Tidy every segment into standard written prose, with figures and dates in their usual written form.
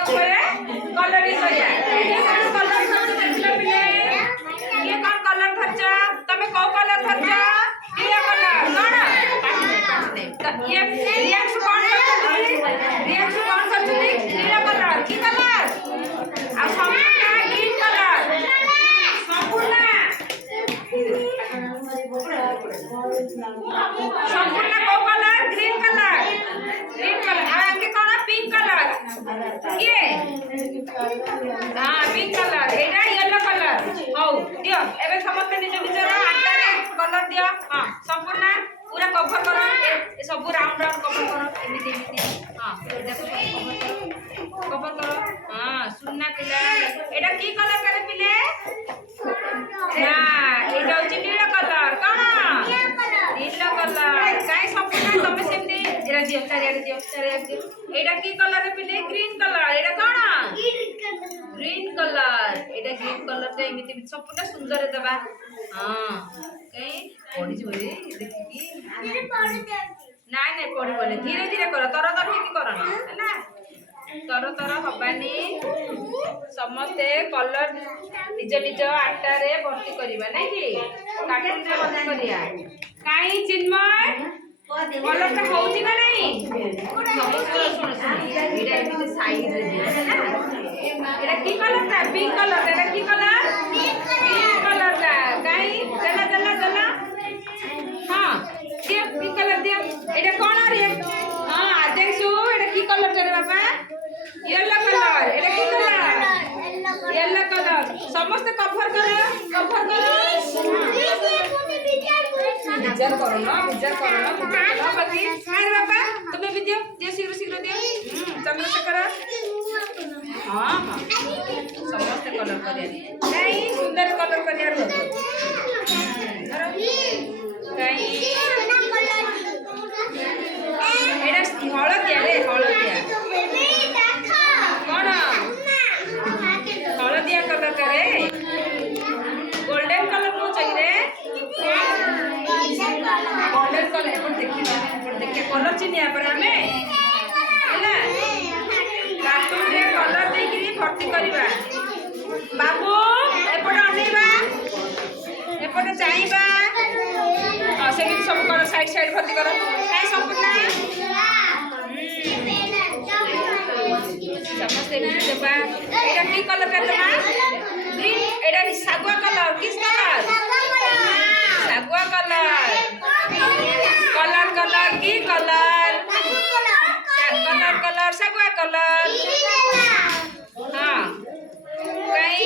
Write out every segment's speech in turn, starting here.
ऊपर कलरिंग करिया ये कौन कलर धरछ देखला पिले ये कौन कलर धरछ तमे को कलर धरछ ये कलर कौन ये रिएक्ट कौन करछली नीला कलर की कलर आ संपूर्ण ग्रीन कलर संपूर्ण को कलर ग्रीन कलर आगे कौन पिंक कलर ये हां पिंक कलर एटा येलो कलर हौ दियो एबे समस्त निज निजर आटारे कलर दियो हां संपूर्ण पूरा कवर करो ए सब राउंड राउंड कवर करो एमिति एमिति हां देखो कवर करो हां सुनना पिला एटा की कलर करे पिले हां एटा होची नीला कलर कोन नीला कलर काई संपूर्ण तमे सेमती एरा दियो चारिया दियो एटा की कलर रे पिले ग्रीन कलर एटा कोन ग्रीन कलर एटा ग्रीन कलर ते एमिति संपूर्ण सुंदर देबा हां कई पड़ी जो रे देखि की नाइ नाइ पड़िबने धीरे धीरे कर तर तर हे की करना हैला तर तर हबानी समते कलर निज निज आटा रे भर्ती करिबा नै कि कार्टून रे भर्ती करिया काई चिन्मय कलर का होउची ना नहीं सुन एटा एमिति साइड रे दिया हैला एटा की कलर था पिंक कलर एटा की कलर पिंक कलर का काई चला चला चला हां दिया पिंक कलर दिया एटा कोन रे हां आदेशु एटा की कलर रे बाबा येलो कलर एटा की कलर येलो कलर समस्त कवर करो विचार करो ना बाकी अरे बाबा तुम्हें भी दियो शीघ्र शीघ्र दियो चंद्रशेखर हां हां समस्त कलर करिया नहीं सुंदर कलर करिया रो काई एटा हळदिया रे हळदिया कोन हळदिया कलर करे गोल्डन कलर को चाहिए गोल्डन कलर पर देखिए कलर चिनिया पर हमें हैला कार्टून रे कलर देकरी भर्ती करबा बाबू एपटे अनेबा एपटे चाइबा से भी सब करो साइड साइड भर्ती करो काई संपूर्ण समझते नहीं देबा एटा की कलर का देबा ग्रीन एटा सागवा कलर किस कलर सागवा कलर कलर कलर की कलर कलर कलर सागवा कलर हां कई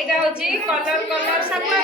एटा होची कलर कलर सागवा